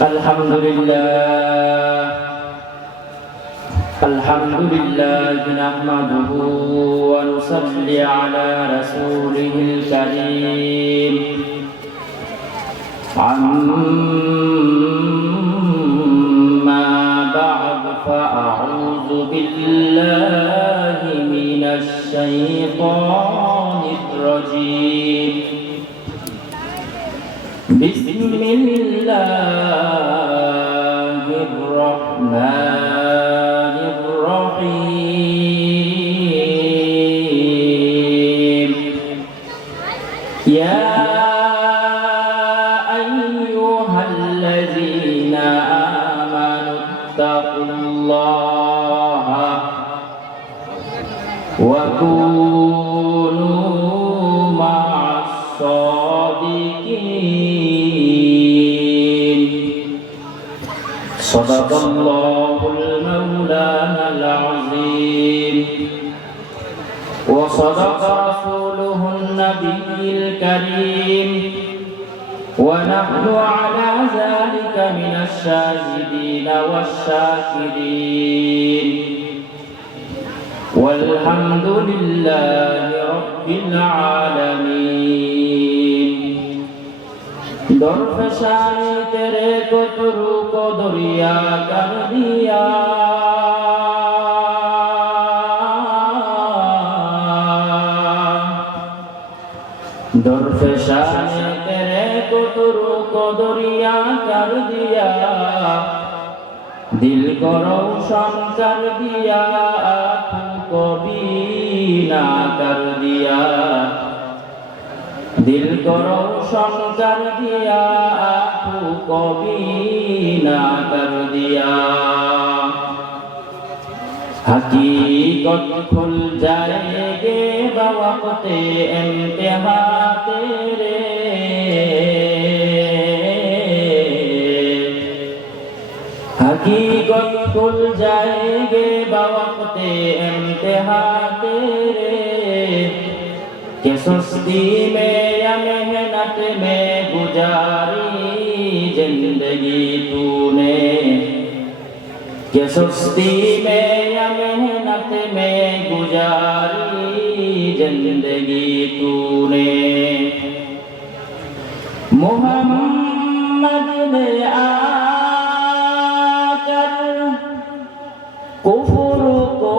Alhamdulillah nahmaduhu wa nusalli ala rasulihil karim. Amma ba'd fa a'udzu billahi minasy syaithanir rajim. Bismillahirrahmanirrahim. Ya ayyuhalladzina amanu taqullaha wa kunu ma'as shadiqin. Sadaqallahul mawlanal azim wa sadaqa rasuluhun nabiyyil karim wa nahnu ala zalika minasy syahidin wasyakirin walhamdulillahi rabbil alamin. दरफशानी तेरे को तुरु को दरिया कर दिया, दरफशानी तेरे को तुरु को दरिया कर दिया, दिल को रोशन कर दिया, आँखों को बीना कर दिया, दिल को रोशन कर दिया, आँखों को बीना कर दिया। हकीकत खुल जाएगी बवक़्ते इम्तिहा तेरे, हकीकत खुल जाएगी बवक़्ते इम्तिहा तेरे। कि सुस्ती में या मेहनत में गुजारी जिंदगी तूने, कि सुस्ती में या मेहनत में गुजारी जिंदगी तूने। मोहम्मद ने आकर कुफ्र को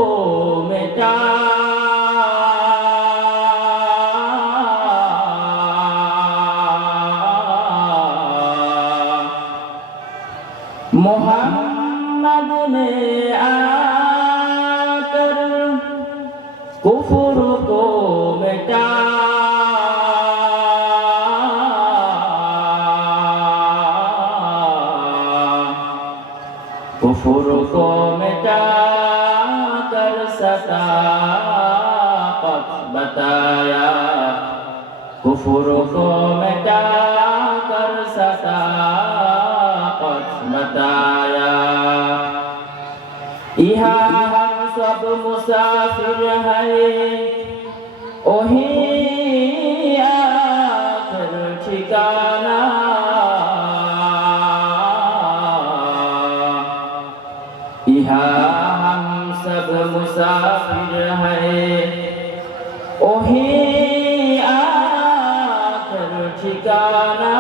मिटा, मोहम्मद ने आकर कुफ्र को मिटा, कुफ्र को मिटा कर सदाक़त बताया, कुफ्र को मिटा कर सदाक़त बताया। यहाँ हम सब मुसाफिर हैं, वही आखिर ठिकाना। यहाँ हम सब मुसाफिर हैं, वही आखिर ठिकाना।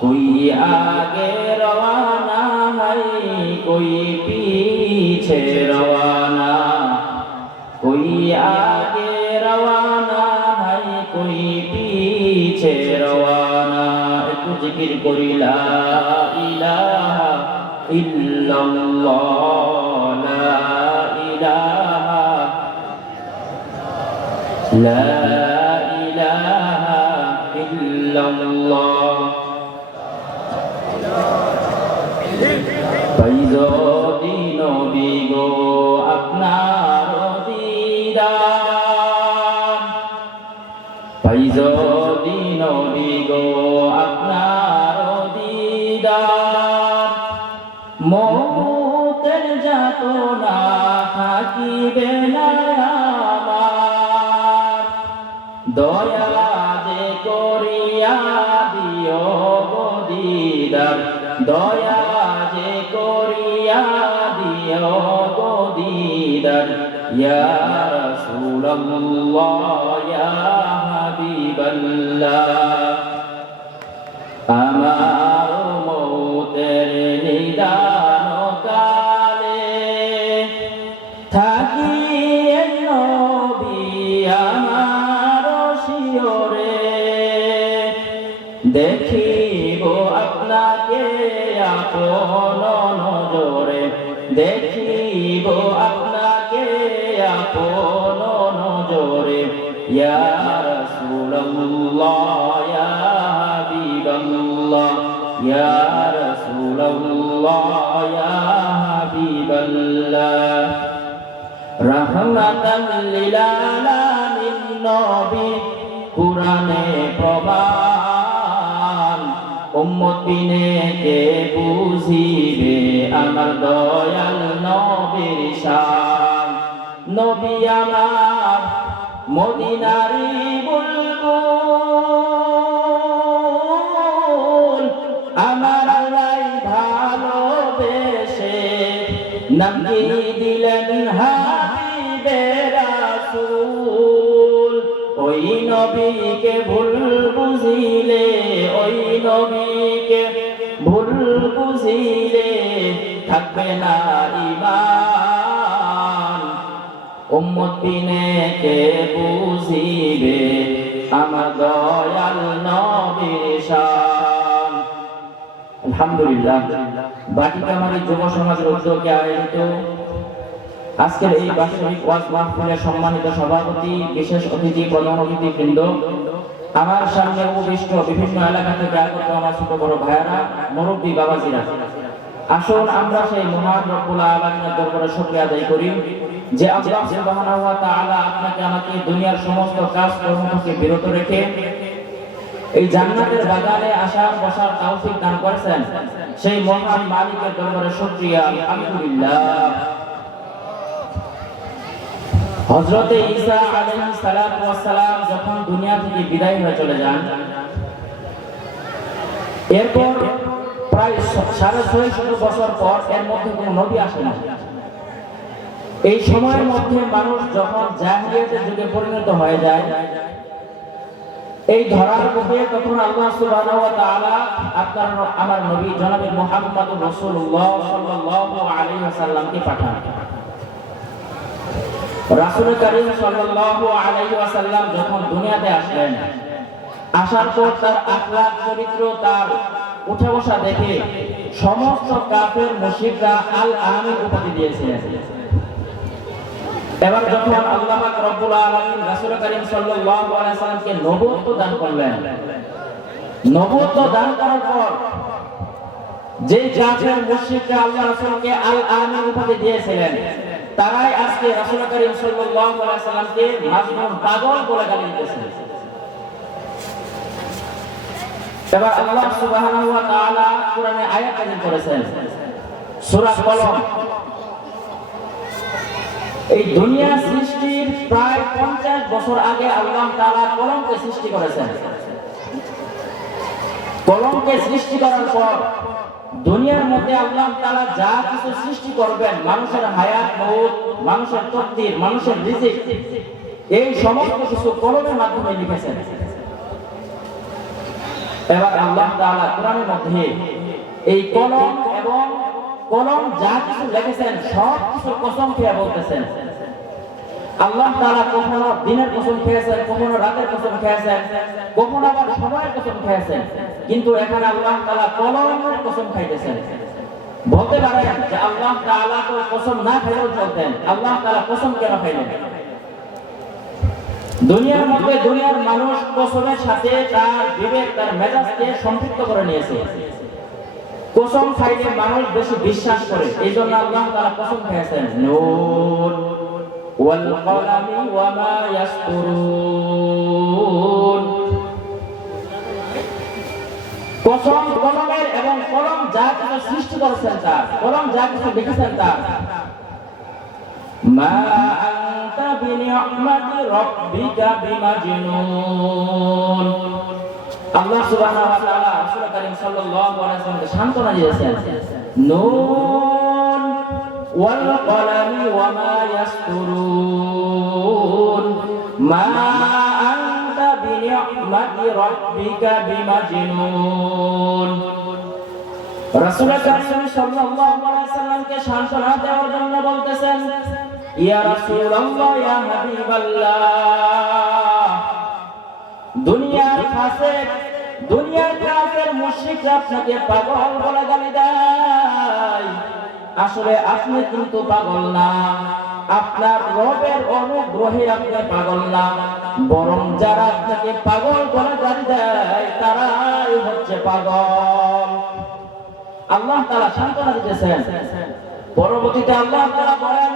कोई आगे रवाना है, कोई पीछे रवाना, कोई आगे रवाना है, कोई पीछे रवाना। একটু জিকির করি লা ইলাহা ইল্লাল্লাহ, লা ইলাহা, লা ইলাহা ইল্লাল্লাহ। যদি নবী গো আপনার দিদার, যদি নবী গো আপনার দিদার, মৌতের যাতনা থাকিবে না আমার। দয়া যে করি করিয়া দিও গো দিদার, দয়া যে করিয়া দিও গো দিদার, ইয়া রাসূলুল্লাহ ইয়া হাবিবাল্লাহ। আমার মৌতের নিদান কালে থাকি নবী আমার শিয়রে, দেখিব আপনাকে আপন নজরে, দেখিব আপনাকে আপন নজরে, ইয়া রাসূলুল্লাহ ইয়া হাবিবাল্লাহ, ইয়া রাসূলুল্লাহ ইয়া হাবিবাল্লাহ। রাহমাতাল লিল আলামিন নবী কুরআনে প্রমাণ, উম্মত বিনে কে বুঝিবে আমার দয়াল নবীর শান। নবী আমার মদিনারি বুলবুল, আমার আল্লাহ ভালোবেসে নাম দিলেন হাবিবে রাসূল। ওই নবীকে ভুল বুঝিলে, ওই নবীকে ভুল বুঝিলে থাকবে না ঈমান। উম্মত বিনে কে বুঝিবে আমার দয়াল নবীর শান। আলহামদুলিল্লাহ, বাটিকামারী যুব সমাজের উদ্যোগে আয়োজিত আজকের এই বার্ষিক ওয়াজ মাহফিলের সম্মানিত সভাপতি, বিশেষ অতিথি, প্রধান অতিথিবৃন্দ, আমার সামনে উপবিষ্ট বিভিন্ন এলাকা থেকে আগত আমার ছোট বড় ভাইয়েরা, মুরব্বী বাবাজিরা, আসুন আমরা সেই মহান রব্বুল আলামিনের দরবারে শুকরিয়া আদায় করি যে আল্লাহ সুবহানাহু ওয়া তাআলা আপনাকে আমাকে দুনিয়ার সমস্ত কাজকর্ম থেকে বিরত রেখে এই জান্নাতের বাগানে আসার বসার তৌফিক দান করেছেন। সেই মহান মালিকের দরবারে শুকরিয়া, আলহামদুলিল্লাহ। হযরত ঈসা আলাইহিস সালাতু ওয়াস সালাম যখন দুনিয়া থেকে বিদায় হয়ে চলে যান, এরপর প্রায় 650 বছর পর এর মধ্যে কোনো নবী আসে না। এই সময়ের মধ্যে মানুষ যখন জাহেলিয়াতের যুগে পরিণত হয়ে যায়, এই ধরার বুকে তখন আল্লাহ সুবহানাহু ওয়া তাআলা আপনার আমার নবী জনাবে মুহাম্মদুর রাসূলুল্লাহ সাল্লাল্লাহু আলাইহি ওয়াসাল্লামকে পাঠান। রাসূল কারীম সাল্লাল্লাহু আলাইহি ওয়াসাল্লাম যখন দুনিয়াতে আসলেন, আসার পর তার আখলাক চরিত্র, তার উঠে বসা দেখে সমস্ত কাফের মুশরিকরা আল আমিন উপাধি দিয়েছিলেন। এবার যখন আল্লাহ পাক রব্বুল আলামিন রাসূল কারীম সাল্লাল্লাহু আলাইহি ওয়াসাল্লামকে নবুয়ত দান করলেন, নবুয়ত দান করার পর যে কাফের মুশরিকরা আল্লাহ রাসূলকে আল আমিন উপাধি দিয়েছিলেন, তারাই আজকে রাসূল কারীম সাল্লাল্লাহু আলাইহি ওয়াসাল্লামকে মাজনুন, পাগল বলে গালি দিতেছে। এবার আল্লাহ সুবহানাহু ওয়া তাআলা কোরআনে আয়াত নাযিল করেছেন, সূরা কলম। এই দুনিয়া সৃষ্টির প্রায় 50 বছর আগে আল্লাহ তাআলা কলমকে সৃষ্টি করেছেন। কলমকে সৃষ্টি করার পর দুনিয়ার মধ্যে আল্লাহ তাআলা যা কিছু সৃষ্টি করবেন, মানুষের হায়াত, মওত, মানুষের তকদির, মানুষের রিজিক, এই সমস্ত কিছু কলমের মাধ্যমে লিখেছেন। এবার আল্লাহ তাআলা কোরআনের মধ্যে এই কলম এবং কলম যা কিছু লিখেছেন সব কিছু কসম খেয়ে বলতেছেন। আল্লাহ তাআলা কখনো দিনের কসম খেয়েছেন, কখনো রাতের কসম খেয়েছেন, কখনো আবার সময়ের কসম খেয়েছেন, কিন্তু এখানে আল্লাহ তাআলা কলমের কসম খাইতেছেন। বলতে পারেন যে আল্লাহ তাআলা তো কসম না খেলেও চলতেন, আল্লাহ তাআলা কসম কেন খাইলেন? দুনিয়ার মধ্যে দুনিয়ার মানুষ কসমের সাথে তার বিবেক, তার মেজাজকে সম্পৃক্ত করে নিয়েছে। কসম খাইলে মানুষ বেশি বিশ্বাস করে, এই জন্য আল্লাহ তাআলা কসম খেয়েছেন, নুন ওয়াল কলামি ওয়া মা ইয়াসতুরুন। কসম কলমের, এবং কলম যা কিছু সৃষ্টি করেছেন তার, কলম যা কিছু লিখেছেন তার। মা আনতা বিনিআমাতি রাব্বিকা বিমাজনুন। আল্লাহ সুবহানাহু ওয়া তাআলা রাসূল কারীম সাল্লাল্লাহু আলাইহি ওয়াসাল্লামকে সান্ত্বনা দিয়েছেন, নুন ওয়াল কলামি ওয়া মা ইয়াসতুরুন মা আনতা বিনি'মাতি রাব্বিকা বিমাজনুন। রাসূল কারীম সাল্লাল্লাহু আলাইহি ওয়াসাল্লামকে সান্ত্বনা দেওয়ার জন্য বলতেছেন, ইয়া রাসূলুল্লাহ, ইয়া হাবিবাল্লাহ, দুনিয়ার ফাসিক, দুনিয়ার কাফের মুশরিকরা আপনাকে পাগল বলে গালি দেয়। আসলে আপনি কিন্তু পাগল না, আপনার রবের অনুগ্রহে আপনি পাগল না, বরং যারা আপনাকে পাগল বলে গালি দেয় তারাই হচ্ছে পাগল। আল্লাহ তাআলা সান্ত্বনা দিতেছেন। পরবর্তীতে আল্লাহ তাআলা বলেন,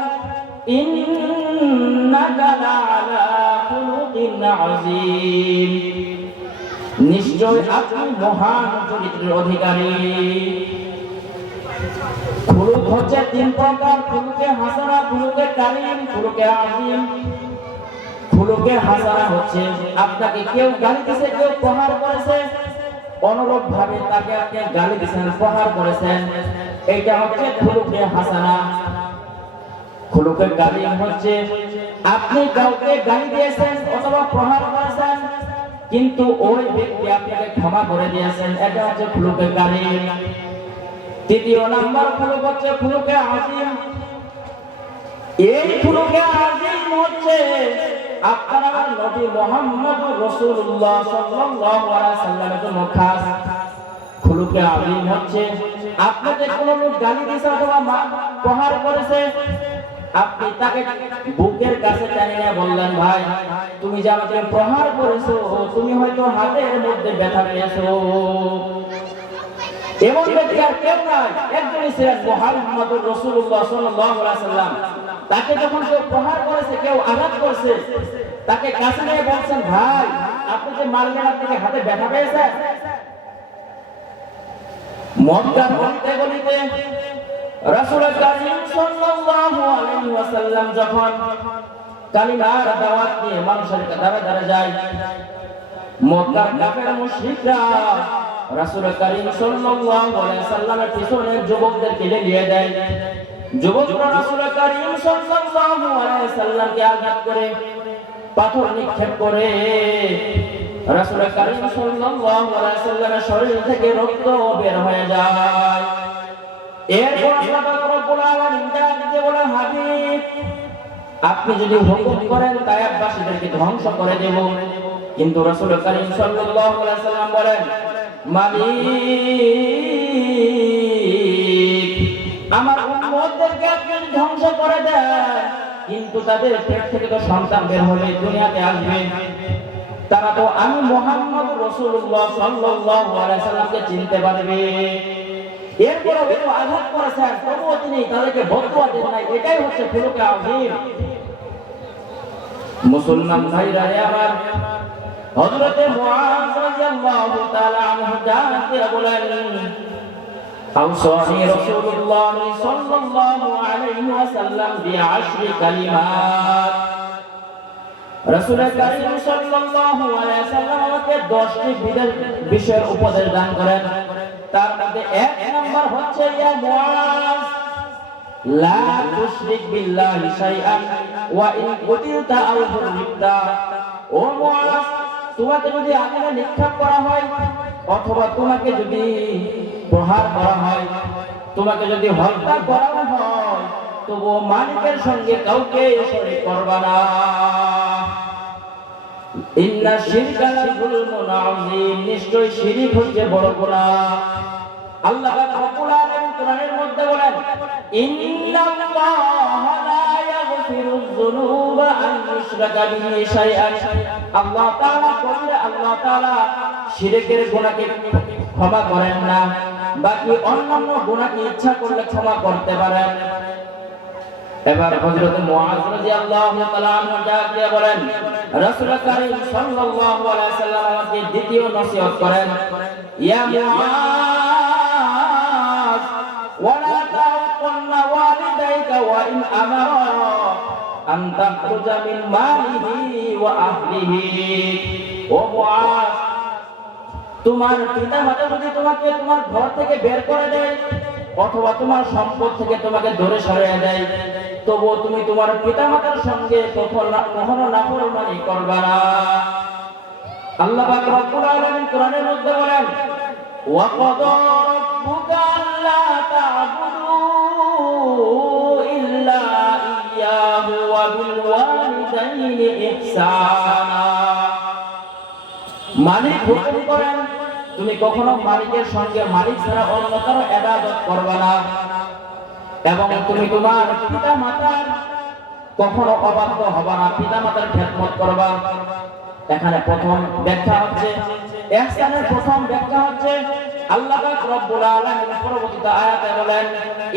ইন্নাকা লাআলা খুলুকিন আযীম, নিশ্চয় আপনি মহান চরিত্রের অধিকারী। খুলুক হচ্ছে তিন প্রকার, খুলুকে হাসানা, খুলুকে কারীম, খুলুকে আযীম। খুলুকে হাসানা হচ্ছে আপনাকে কেউ গালি দিয়েছে, কেউ প্রহার করেছে, অনুরূপ ভাবে তাকে আপনি গালি দিয়েছেন, প্রহার করেছেন, এটা হচ্ছে খুলুকে হাসানা। খুলুকে কারীম হচ্ছে আপনি কাউকে গালি দিয়েছেন অথবা প্রহার করেছেন, কিন্তু ওই ব্যক্তি আপনাকে ক্ষমা করে দিয়েছেন, এটা হচ্ছে খুলুকে কারীম। তৃতীয় নাম্বার খুলুক হচ্ছে খুলুকে আযীম। এই খুলুকে আযীম হচ্ছে আপনার নবী মুহাম্মদুর রাসূলুল্লাহ সাল্লাল্লাহু আলাইহি সাল্লামের জন্য খাস। খুলুকে আযীম হচ্ছে আপনাকে কোন লোক গালি দিয়েছে অথবা প্রহার করেছে, আপনি তাকে বুকের কাছে টেনে নিয়ে বললেন, ভাই তুমি যে আমাকে প্রহার করেছো, তুমি হয়তো হাতের মধ্যে ব্যথা পেয়েছো। এমন ব্যক্তি আর কেউ নাই, একজনই ছিলেন মুহাম্মদুর রাসূলুল্লাহ সাল্লাল্লাহু আলাইহি সাল্লাম। তাকে যখন কেউ প্রহার করেছে, কেউ আঘাত করেছে, তাকে কাছে নিয়ে বলছেন, ভাই আপনি যে মারলেন, আপনাকে হাতে ব্যথা পেয়েছে। মক্কার গলিতে রাসূল কারীম সাল্লাল্লাহু আলাইহি ওয়াসাল্লাম যখন কালিমার দাওয়াত নিয়ে মানুষের দ্বারে দ্বারে যায়, মক্কার কাফের মুশরিকরা রাসূল কারীম সাল্লাল্লাহু আলাইহি ওয়াসাল্লামের পিছনে যুবকদেরকে নিয়ে দেয়। যুবকরা রাসূল কারীম সাল্লাল্লাহু আলাইহি ওয়াসাল্লামকে আঘাত করে, পাথর নিক্ষেপ করে, রাসূল কারীম সাল্লাল্লাহু আলাইহি ওয়াসাল্লামের শরীর থেকে রক্ত বের হয়ে যায়। এরপর আল্লাহ রাব্বুল আলামিন ডাকতে বলেন, হাবিব আপনি যদি হুকুম করেন তায়েফবাসীদেরকে ধ্বংস করে দেব। কিন্তু রাসূল কারীম সাল্লাল্লাহু আলাইহি ওয়াসাল্লাম বলেন, মালিক আমার উম্মতদেরকে আপনি ধ্বংস করে দেন, কিন্তু তাদের পেট থেকে তো সন্তান বের হবে, দুনিয়াতে আসবে, তারা তো আমি মুহাম্মদ রাসূলুল্লাহ সাল্লাল্লাহু আলাইহি ওয়াসাল্লামকে চিনতে পারবে। এরপর এত আঘাত করেছেন, তবুও তিনি তাদেরকে বদদুয়া দেন নাই। এটাই হচ্ছে খুলুকে আযীম। মুসলমান ভাইরা আমার, হযরত মুআয রাদিয়াল্লাহু তাআলা আনহু জানতে বলেন, আওসানি রাসূলুল্লাহ সাল্লাল্লাহু আলাইহি ওয়াসাল্লাম বিআশরি কালিমাত। রাসূল কারীম সাল্লাল্লাহু আলাইহি ওয়াসাল্লাম আমাকে 10টি বিষয়ের উপদেশ দান করেন। তার মধ্যে এক নাম্বার হচ্ছে, ইয়া মুআয লা তুশরিক বিল্লাহি শাইআন ওয়া ইন কুতিলতা আও হুরিকতা। ও মুআয, তোমাকে যদি আগুনে নিক্ষেপ করা হয় অথবা তোমাকে যদি প্রহার করা হয়, তোমাকে যদি হত্যা করা হয়, তবুও মালিকের সঙ্গে কাউকে শরীক করবা না। ইন্না শিরকা লাযুলমুন আযীম, নিশ্চয় শিরক হচ্ছে বড় গুনাহ। আল্লাহ রাব্বুল আলামিন কোরআনের মধ্যে বলেন, ইন্নাল্লাহা লা ইয়াগফিরুয যুনুবা আন ইউশরাকা বিহি শাইআন। আল্লাহ তাআলা কবিরা, আল্লাহ তাআলা শিরকের গুনাহকে ক্ষমা করেন না, বাকি অন্যান্য গুনাহকে ইচ্ছা করলে ক্ষমা করতে পারেন। এবার হযরত মুআয রাদিয়াল্লাহু তাআলা আনহু ডাকিয়ে বলেন, রাসূল কারীম সাল্লাল্লাহু আলাইহি ওয়াসাল্লাম আমাকে দ্বিতীয় নসিহত করেন, ইয়া মুআয ওয়ালা তাকুন্না ওয়ালিদাইকা ওয়া ইন আমারা আন তাখরুজা মিন মালিহি ওয়া আহলিহি। ও মুআয, তোমার পিতামাতা যদি তোমাকে তোমার ঘর থেকে বের করে দেয় অথবা তোমার সম্পদ থেকে তোমাকে দূরে সরিয়ে দেয়, তবুও তুমি তোমার পিতামাতার সঙ্গে কখনো নাফরমানি করবে না। আল্লাহ পাক রব্বুল আলামিন কোরআনের মধ্যে বলেন, ওয়া ক্বাদা রাব্বুকা আল্লা তা'বুদু ইল্লা ইয়্যাহু ওয়া বিল ওয়ালিদাইনি ইহসানা। মালিক হুকুম করেন তুমি কখনো মালিকের সঙ্গে মালিক ছাড়া অন্য কারো ইবাদত করবে না, এবং তুমি তোমার পিতামাতার কখনো অবাধ্য হবে না, পিতামাতার খেদমত করবা। এখানে প্রথম ব্যাখ্যা হচ্ছে, ইহসানের প্রথম ব্যাখ্যা হচ্ছে আল্লাহ পাক রব্বুল আলামিন পরবর্তী আয়াতে বলেন,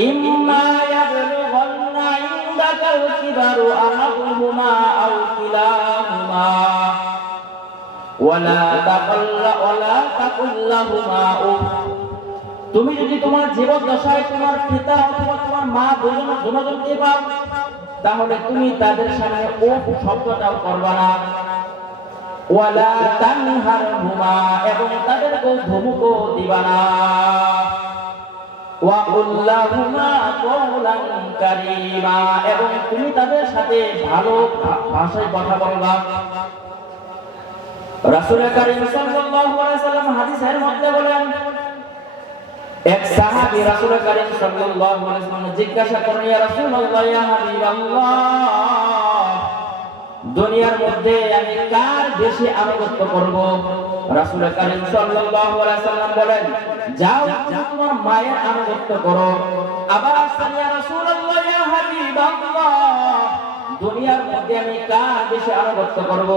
ইম্মা ইয়াবলুগান্না ইনদাকাল কিবারু আহাদুহুমা আও কিলাহুমা ওয়ালা তাকুল লাহুমা উফ। তুমি যদি তোমার জীবদ্দশায় তোমার পিতা অথবা তোমার মা দুজনকে পাও, তাহলে তুমি তাদের সামনে উফ শব্দটাও করবে না। ওয়ালা তানহারহুমা, এবং তাদেরকে ধমকও দিবা না। ওয়া কুল লাহুমা কওলান কারীমা, এবং তুমি তাদের সাথে ভালো ভাষায় কথা বলবা। রাসূল কারীম সাল্লাল্লাহু আলাইহি সাল্লাম হাদিসের মধ্যে বলেন, এক সাহাবী রাসূল কারীম সাল্লাল্লাহু আলাইহি সাল্লাম জিজ্ঞাসা করেন, ইয়া রাসূলুল্লাহ, ইয়া হাবিবাল্লাহ, দুনিয়ার মধ্যে আমি কার বেশি আনুগত্য করব? রাসূল কারীম সাল্লাল্লাহু আলাইহি সাল্লাম বলেন, যাও তুমি তোমার মায়ের আনুগত্য করো। আবার আসেন, ইয়া রাসূলুল্লাহ, ইয়া হাবিবাল্লাহ, দুনিয়ার মধ্যে আমি কার বেশি আনুগত্য করব?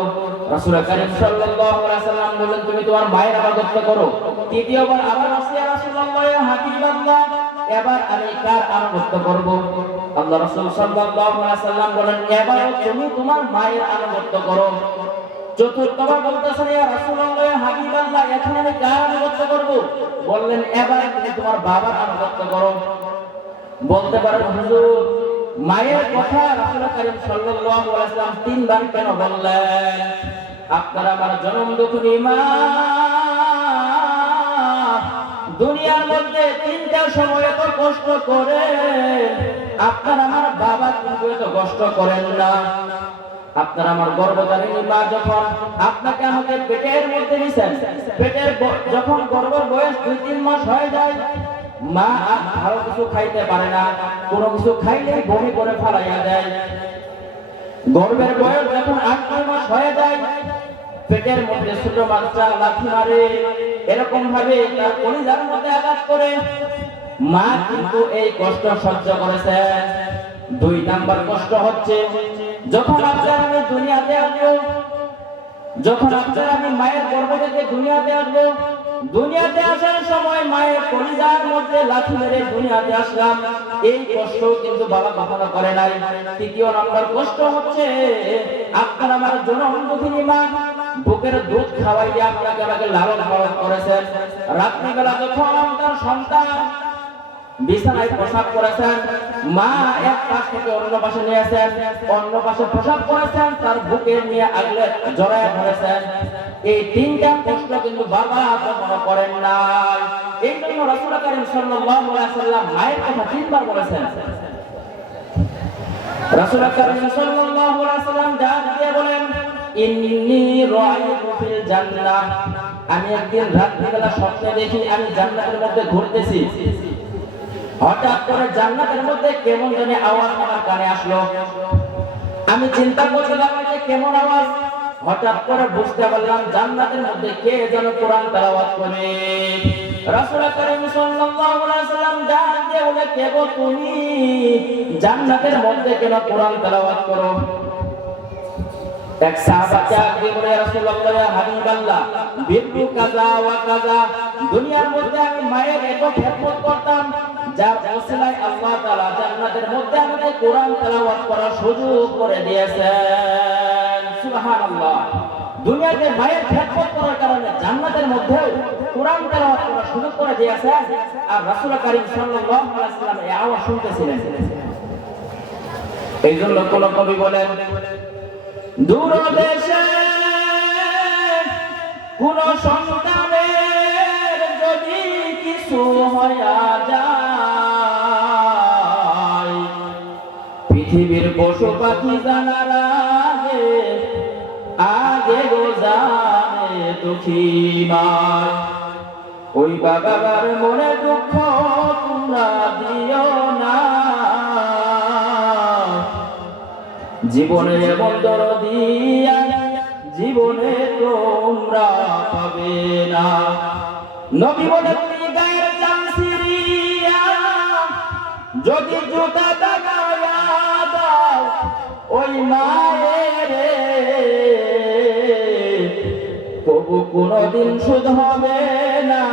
রাসূল কারীম সাল্লাল্লাহু আলাইহি সাল্লাম বলেন, তুমি তোমার মায়ের আনুগত্য করো। তৃতীয়বার আবার আসে, ইয়া রাসূলুল্লাহ, ইয়া হাবিবাল্লাহ, এবার আমি কার আনুগত্য করব? আল্লাহ রাসূল সাল্লাল্লাহু আলাইহি সাল্লাম বলেন, এবার তুমি তোমার মায়ের আনুগত্য করো। চতুর্থবার বলতেছেন, ইয়া রাসূলুল্লাহ, ইয়া হাবিবাল্লাহ, এখন আমি কার আনুগত্য করব? বললেন, এবার তুমি তোমার বাবার আনুগত্য করো। বলতে পারেন, হুজুর, মায়ের কথা রাসূল কারীম সাল্লাল্লাহু আলাইহি সাল্লাম তিনবার কেন বললেন? আপনারা আমার জনম দুঃখী মা, দুনিয়ার মধ্যে তিনটা সময় এত কষ্ট করে, আপনারা আমার বাবা কিন্তু এত কষ্ট করেন না। আপনারা আমার গর্ভধারিণী মা যখন আপনাকে আমাকে পেটের মধ্যে নিছেন, পেটের যখন গর্ভের বয়স 2-3 মাস হয়ে যায়, মা আর ভালো কিছু খাইতে পারে না, কোনো কিছু খাইলে বমি করে ফেলাইয়া দেয়। গর্ভের বয়স যখন 8-9 মাস হয়ে যায়, পেটের মধ্যে ছোট বাচ্চা লাথি মারে, এরকম ভাবে তার কলিজার মধ্যে আঘাত করে। মা কিন্তু এই কষ্ট সহ্য করেছে। 2 নাম্বার কষ্ট হচ্ছে, যখন আপনার আমি দুনিয়াতে আসবো, যখন আপনার আমি মায়ের গর্ভ থেকে দুনিয়াতে আসবো, দুনিয়াতে আসার সময় মায়ের কলিজার মধ্যে লাথি মেরে দুনিয়াতে আসলাম, এই কষ্ট কিন্তু বাবা কখনো করে নাই। তৃতীয় নাম্বার কষ্ট হচ্ছে, আপনার আমার জনম দুঃখিনী মা বুকের দুধ খাওয়াইয়া আপনাকে আমাকে লালন পালন করেছেন। রাত্রিবেলা যখন তার সন্তান বিছানায় প্রসাব করেছেন, মা এক পাশ থেকে অন্য পাশে নিয়েছেন, অন্য পাশে প্রসাব করেছেন, তার বুকে নিয়ে আগলে জড়ায় ধরেছেন। এই তিনটা কষ্ট কিন্তু বাবা কখনো করেন নাই। এই জন্য রাসূল কারীম সাল্লাল্লাহু আলাইহি সাল্লাম মায়ের কথা 3বার বলেছেন। রাসূল কারীম সাল্লাল্লাহু আলাইহি সাল্লাম ডাক দিয়ে বলেন, ইন্নী রাআইতু ফিল জান্নাহ, আমি একদিন রাত্রিবেলা স্বপ্নে দেখি আমি জান্নাতের মধ্যে ঘুরতেছি। হঠাৎ করে জান্নাতের মধ্যে কেমন জানি আওয়াজ আমার কানে আসলো। আমি চিন্তা করলাম যে কেমন আওয়াজ। হঠাৎ করে বুঝতে পারলাম জান্নাতের মধ্যে কে যেন কোরআন তেলাওয়াত করে। রাসূল কারীম সাল্লাল্লাহু আলাইহি সাল্লাম ডাক দিয়ে বলে, কে গো তুমি, জান্নাতের মধ্যে কেন কোরআন তেলাওয়াত করো? এক সাহাবা ডাক দিয়ে বলে, রাসূলুল্লাহ, ইয়া হাবিবাল্লাহ, বিদ্যু কাজা ওয়া কাজা, দুনিয়ার মধ্যে আমি মায়ের এত খেদমত করতাম, যার ওসিলায় আল্লাহ তাআলা জান্নাতের মধ্যে আমাকে কোরআন তেলাওয়াত করার সুযোগ করে দিয়েছেন। সুবহানাল্লাহ। দুনিয়াতে মায়ের খেদমত করার কারণে জান্নাতের মধ্যে কোরআন তেলাওয়াত করার সুযোগ করে দিয়েছেন। আর রাসূল কারীম সাল্লাল্লাহু আলাইহি ওয়াসাল্লাম এই আওয়াজ শুনতেছিলেন। এইজন্য কোন কবি বলেন, দূর দেশে কোন সন্তানের কিছু হইয়া যায়। পৃথিবীর পশু পাখি জানার আগে আগে গো জানে দুঃখী মায়। ওই বাবার মনে দুঃখ তোমরা দিও না, জীবনে এমন দরদি জীবনে তোমরা পাবে না। নবী বলে তুমি গায়ের চাল ছিঁড়িয়া যদি জুতা দাগাইয়া দাও ওই মায়ের, তবু কোনদিন শোধ হবে না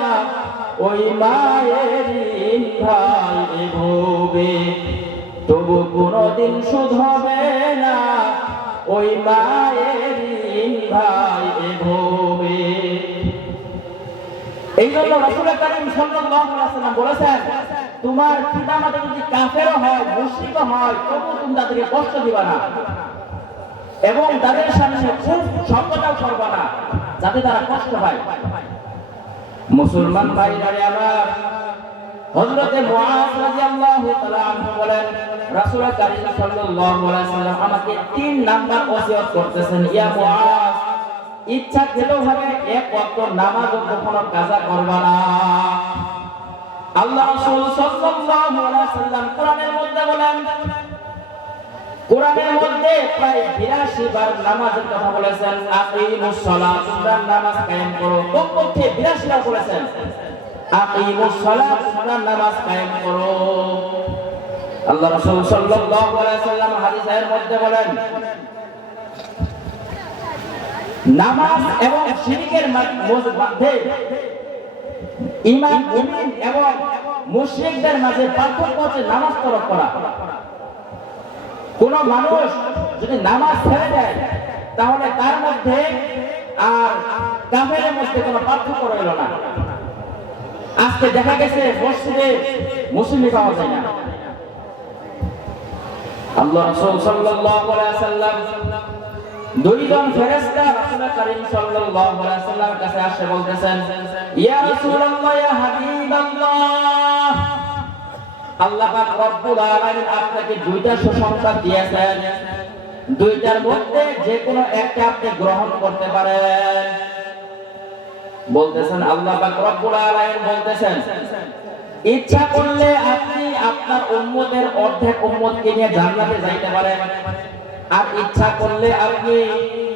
ওই মায়ের ভাই ভবে, তবু কোনদিন শোধ হবে না ওই মায়ের ভাই ভবে। এই জন্য রাসূল কারীম সাল্লাল্লাহু আলাইহি ওয়াসাল্লাম বলেছেন, তোমার পিতামাতা যদি কাফের হয় মুশরিক হয় তবু তুমি তাদেরকে কষ্ট দিবা না এবং তাদের সামনে খুব সত্যটাও করবা না যাতে তারা কষ্ট পায়। মুসলমান ভাইরা আমার, হযরতে মুআয রাদিয়াল্লাহু তাআলা আনহু বলেন, রাসূল কারীম সাল্লাল্লাহু আলাইহি ওয়াসাল্লাম আমাকে 3 নাম্বার ওসিয়ত করতেছেন, ইয়া মুআয, ইচ্ছা খেলেও হবে এক ওয়াক্ত নামাজ কখনো কাজা করবা না। আল্লাহ রাসূল সাল্লাল্লাহু আলাইহি ওয়াসাল্লাম কোরআনের মধ্যে বলেন, কোরআনের মধ্যে প্রায় 82 বার নামাজের কথা বলেছেন, আকিমুস সালাত, তোমরা নামাজ কায়েম করো। কমপক্ষে 82 বার বলেছেন আকিমুস সালাত, তোমরা নামাজ কায়েম করো। আল্লাহ রাসূল সাল্লাল্লাহু আলাইহি ওয়াসাল্লাম হাদিসের মধ্যে বলেন, নামাজ এবং শিরকের মধ্যে ঈমান মুমিন এবং মুশরিকদের মাঝে পার্থক্য হচ্ছে নামাজ তরক করা। কোন মানুষ যদি নামাজ ছেড়ে দেয় তাহলে তার মধ্যে আর কাফেরের মধ্যে কোনো পার্থক্য রইল না। আজকে দেখা গেছে মসজিদে মুসল্লি পাওয়া যায় না। আল্লাহ রাসূল সাল্লাল্লাহু আলাইহি ওয়াসাল্লাম দুইজন ফেরেশতা রাসূল কারীম সাল্লাল্লাহু আলাইহি ওয়াসাল্লামের কাছে আসে বলতেছেন, ইয়া রাসূলুল্লাহ, ইয়া হাবিবাল্লাহ, আল্লাহ পাক রব্বুল আলামিন আপনাকে দুইটা সুসংবাদ দিয়েছেন, দুইটার মধ্যে যে কোনো একটা আপনি গ্রহণ করতে পারেন। বলতেছেন আল্লাহ পাক রব্বুল আলামিন বলতেছেন, ইচ্ছা করলে আপনি আপনার উম্মতের অর্ধেক উম্মতকে নিয়ে জান্নাতে যাইতে পারেন, আর ইচ্ছা করলে আপনি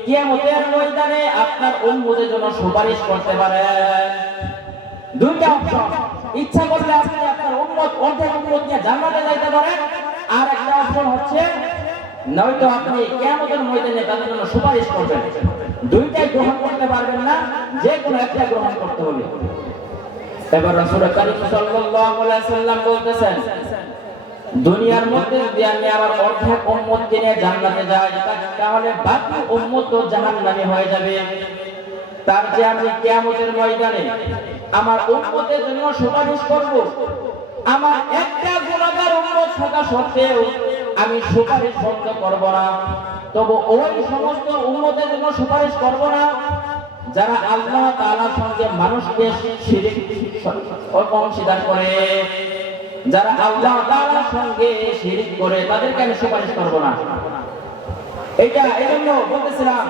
কিয়ামতের ময়দানে আপনার উম্মতের জন্য সুপারিশ করতে পারেন। দুইটা অপশন, ইচ্ছা করলে আপনি আপনার উম্মত অর্ধেক উম্মত নিয়ে জান্নাতে যাইতে পারেন, আর একটা অপশন হচ্ছে নয়তো আপনি কিয়ামতের ময়দানে তাদের জন্য সুপারিশ করবেন। দুইটাই গ্রহণ করতে পারবেন না, যে কোনো একটা গ্রহণ করতে হবে। এবার রাসূল কারীম সাল্লাল্লাহু আলাইহি ওয়াসাল্লাম বলতেছেন, দুনিয়ার মধ্যে যদি আমি আমার অর্ধেক উম্মতকে নিয়ে জান্নাতে যাই তাহলে বাকি উম্মত তো জাহান্নামী হয়ে যাবে। তার যে আমি কিয়ামতের ময়দানে আমার উম্মতের জন্য সুপারিশ করব, আমার একটা গুনাহগার উম্মত থাকা সত্ত্বেও আমি সুপারিশ বন্ধ করব না, তবে ওই সমস্ত উম্মতের জন্য সুপারিশ করব না যারা আল্লাহ তাআলার সঙ্গে মানুষকে শিরক অংশীদার করে, যারা আল্লাহ তাআলার সঙ্গে শিরক করে তাদেরকে আমি সুপারিশ করব না। এটা এজন্য বলতেছিলাম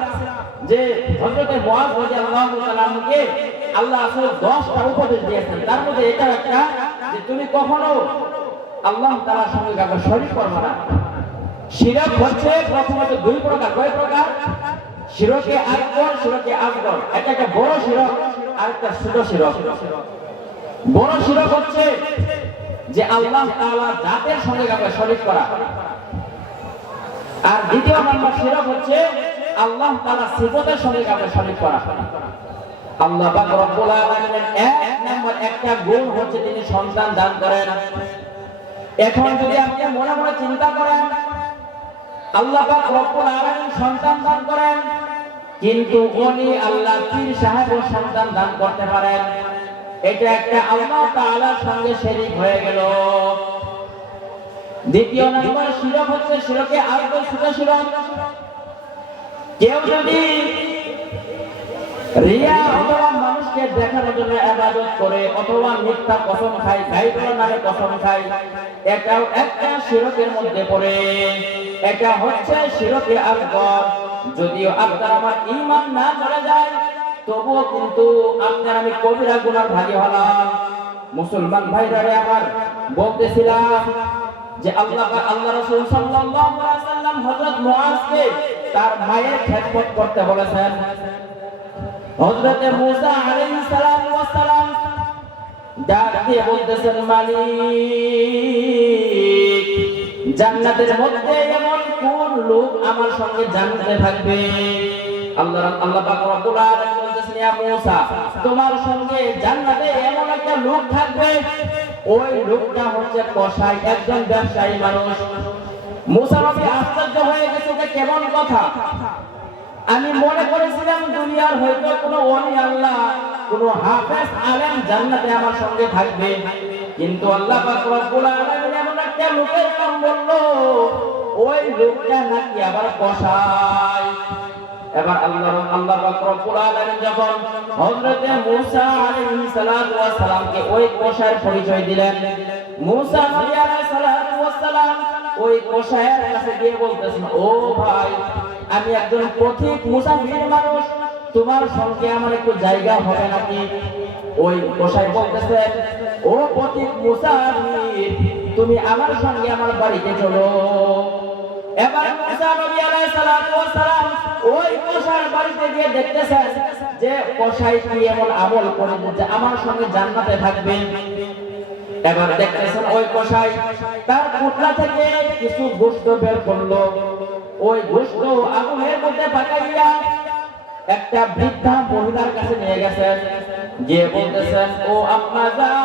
যে হযরত মুআয রাদিয়াল্লাহু তাআলা আনহুকে আল্লাহ আসলে 10টা উপদেশ দিয়েছেন, তার মধ্যে এটা একটা যে তুমি কখনো আল্লাহ তাআলার সঙ্গে কাউকে শরীক করবে না। শিরক হচ্ছে প্রথমত দুই প্রকার। কয় প্রকার? শিরকে আকবর, শিরকে আসগর। এটা একটা বড় শিরক আর একটা ছোট শিরক। বড় শিরক হচ্ছে যে আল্লাহ তাআলার জাতের সঙ্গে কাউকে শরীক করা, আর দ্বিতীয় নম্বর শিরক হচ্ছে আল্লাহ তাআলার সিফাতের সঙ্গে কাউকে শরীক করা। আল্লাহ পাক রব্বুল আলামিনের এক নম্বর একটা গুণ হচ্ছে তিনি সন্তান দান করেন। এখন যদি আপনি মনে মনে চিন্তা করেন আল্লাহ পাক রব্বুল আলামিন সন্তান দান করেন, কিন্তু উনি আল্লাহ পীর সাহেবের সন্তান দান করতে পারেন, এটা একটা আল্লাহ তাআলার সঙ্গে শিরক হয়ে গেল। দ্বিতীয় নম্বর শিরক হচ্ছে শিরকে আকবর, ছোট শিরক। কেউ যদি রিয়া অথবা মানুষকে দেখানোর জন্য ইবাদত করে অথবা মিথ্যা কসম খায়, গায়রের নামে কসম খায়, এটাও একটা শিরকের মধ্যে পড়ে। এটা হচ্ছে শিরকে আকবার। যদিও আপনার আমার ঈমান না চলে যায়, তবুও কিন্তু আপনার আমি কবিরা গুনার ভাগী হলাম। মুসলমান ভাইরা আমার বলতেছিলাম যে আল্লাহ রাসূল সাল্লাল্লাহু আলাইহি ওয়াসাল্লাম হযরত মুআজকে তার মায়ের খেদমত করতে বলেছেন। হযরত মুসা আলাইহিস সালাম ওয়াস সালাম ডাক দিয়ে বলতেছেন, মালিক, জান্নাতের মধ্যে এমন কোন লোক আমার সঙ্গে জান্নাতে থাকবে? আল্লাহ পাক রব্বুল আলামিন বলতেছেন, ইয়া মুসা, তোমার সঙ্গে জান্নাতে এমন একটা লোক থাকবে, ওই লোকটা হচ্ছে কসাই, একজন ব্যবসায়ী মানুষ। মুসা নবী আশ্চর্য হয়ে গেছে, যে কেমন কথা! আমি মনে করেছিলাম দুনিয়ার হয়তো কোনো ওলি আল্লাহ, কোনো হাফেজ আলেম জান্নাতে আমার সঙ্গে থাকবে, কিন্তু আল্লাহ পাক রব্বুল আলামিন এমন একটা লোকের নাম বললো, ওই লোকটা নাকি আবার কসাই। এবার আল্লাহ পাক রব্বুল আলামিন যখন হযরত মুসা আলাইহিস সালাতু ওয়াস সালামকে ওই কসাইয়ের পরিচয় দিলেন, মুসা নবী আলাইহিস সালাতু ওয়াস সালাম ওই কসাইয়ের কাছে গিয়ে বলতেছেন, ও ভাই, আমি একজন পথিক মুসাফির মানুষ, তোমার সঙ্গে আমার একটু জায়গা হবে নাকি? ওই কসাই বলতেছেন, ও পথিক মুসাফির, তুমি আমার সঙ্গে আমার বাড়িতে চলো। এবার মুসা নবী আলাইহিস সালাতু ওয়াস সালাম ওই কসাইয়ের বাড়িতে গিয়ে দেখতেছেন যে কসাই কি এমন আমল করে যে আমার সঙ্গে জান্নাতে থাকবে। এবার দেখতেছেন ওই কসাই তার পুটলা থেকে কিছু গোশত বের করলো, ওই গোশত আগুনের মধ্যে পাকাইয়া একটা বৃদ্ধা মহিলার কাছে নিয়ে গেছেন, গিয়ে বলতেছেন, ও আম্মা জান,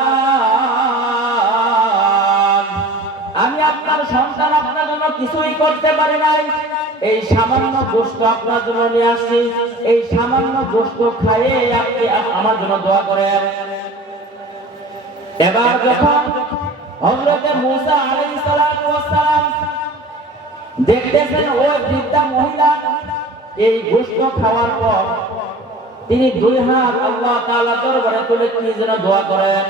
আমি আপনার সন্তান, আপনার জন্য কিছুই করতে পারি নাই, এই সামান্য গোশত আপনার জন্য নিয়ে আসছি, এই সামান্য গোশত খাইয়ে আপনি আমার জন্য দোয়া করেন। এবার যখন হযরত মুসা আলাইহিস সালাতু ওয়াস সালাম দেখতেছেন ওই বৃদ্ধা মহিলা এই গোশত খাওয়ার পর তিনি দুই হাত আল্লাহ তাআলা দরবারে তুলে কি যেন দোয়া করেন।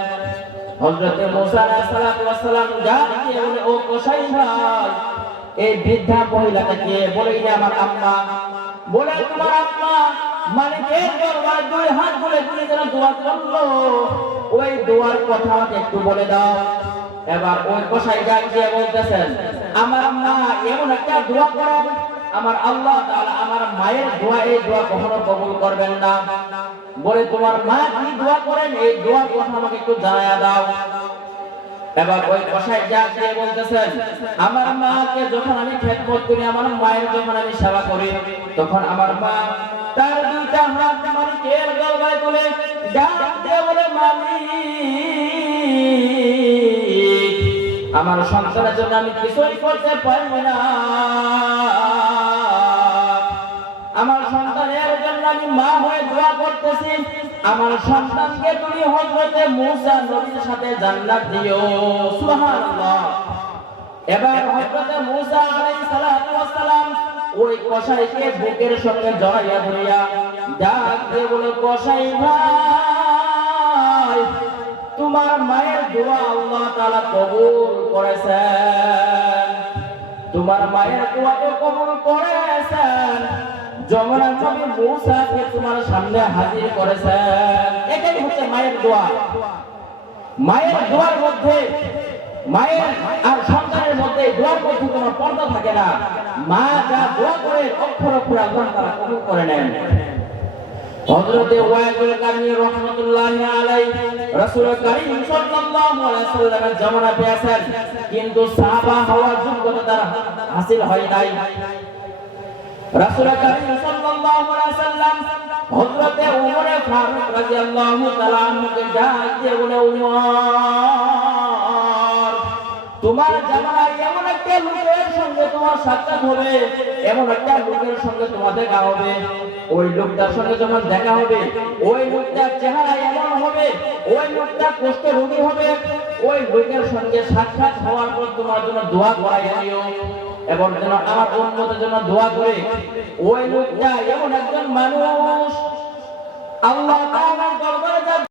হযরত মুসা আলাইহিস সালাতু ওয়াস সালাম ডাকে বলে, ও কসাই ভাই, এই বৃদ্ধা মহিলাকে বলে, আমার আম্মা, বলে তোমার আম্মা মালিকের দরবারে দুই হাত তুলে কি যেন দোয়া করলো, ওই দোয়ার কথা আমাকে একটু বলে দাও। এবার ওই কসাই ডাকে বলতেছেন, আমার আম্মা এমন একটা দোয়া করেন, আমার আল্লাহ তাআলা আমার মায়ের দোয়া, এই দোয়া কখনো কবুল করবেন না। বলে তোমার মা কি দোয়া করেন, এই দোয়ার কথা আমাকে একটু জানায়া দাও। এবার ওই কসাই ডাকে বলতেছেন, আমার মাকে যখন আমি খেদমত করি, আমার মায়ের যখন আমি সেবা করি, তখন আমার মা তার দুইটা হাত মালিকের গলায় তুলে ডাক দিয়ে বলে, মালিক, আমার সন্তানের জন্য আমি কিছুই করতে পারি না, আমার সন্তানের জন্য আমি মা হয়ে দোয়া করতেছি, আমার সন্তানকে তুমি হযরত মুসা নবীর সাথে জান্নাত দিও। সুবহানাল্লাহ। এবার হযরত মুসা আলাইহিস সালাতু ওয়াস সালাম ওই কসাইকে বুকের সঙ্গে জড়াইয়া ধরিয়া ডাক দিয়ে বলে, কসাই ভাই, তোমার মায়ের দোয়া আল্লাহ তাআলা কবুল করেছেন, তোমার মায়ের দোয়া তো কবুল করেছেন, যমুনা নবী মুসাকে তোমার সামনে হাজির করেছেন। এটাই হচ্ছে মায়ের দোয়া। মায়ের দোয়ার মধ্যে, মায়ের আর সন্তানের মধ্যে দোয়ার মধ্যে কোনো পর্দা থাকে না। মা যা দোয়া করে অক্ষর অক্ষরে আল্লাহ তাআলা কবুল করে নেন। হযরত ওয়াইদুল কারনী রাহমাতুল্লাহি আলাইহি রাসূল কারীম সাল্লাল্লাহু আলাইহি সাল্লামের জামানা পেয়েছেন, কিন্তু সাহাবা হওয়ার যোগ্যতা তার হাসিল হয় নাই। রাসূল কারীম সাল্লাল্লাহু আলাইহি সাল্লাম হযরত ওমর ফারুক রাদিয়াল্লাহু তাআলা আনহুকে ডাক দিয়ে বলে, ওমর, তোমার জামানায় এমন একটা লোকের সঙ্গে তোমার সাক্ষাৎ হবে, এমন একটা লোকের সঙ্গে তোমার দেখা হবে, ওই লোকটার সঙ্গে যখন দেখা হবে, ওই লোকটার চেহারা এমন হবে, ওই লোকটা কুষ্ঠ রোগী হবে, ওই লোকের সঙ্গে সাক্ষাৎ হওয়ার পর তোমার জন্য দোয়া করাইয়া দিও, এবং যেন আমার উম্মতের জন্য দোয়া করে, ওই লোকটা এমন একজন মানুষ আল্লাহ তাআলার দরবারে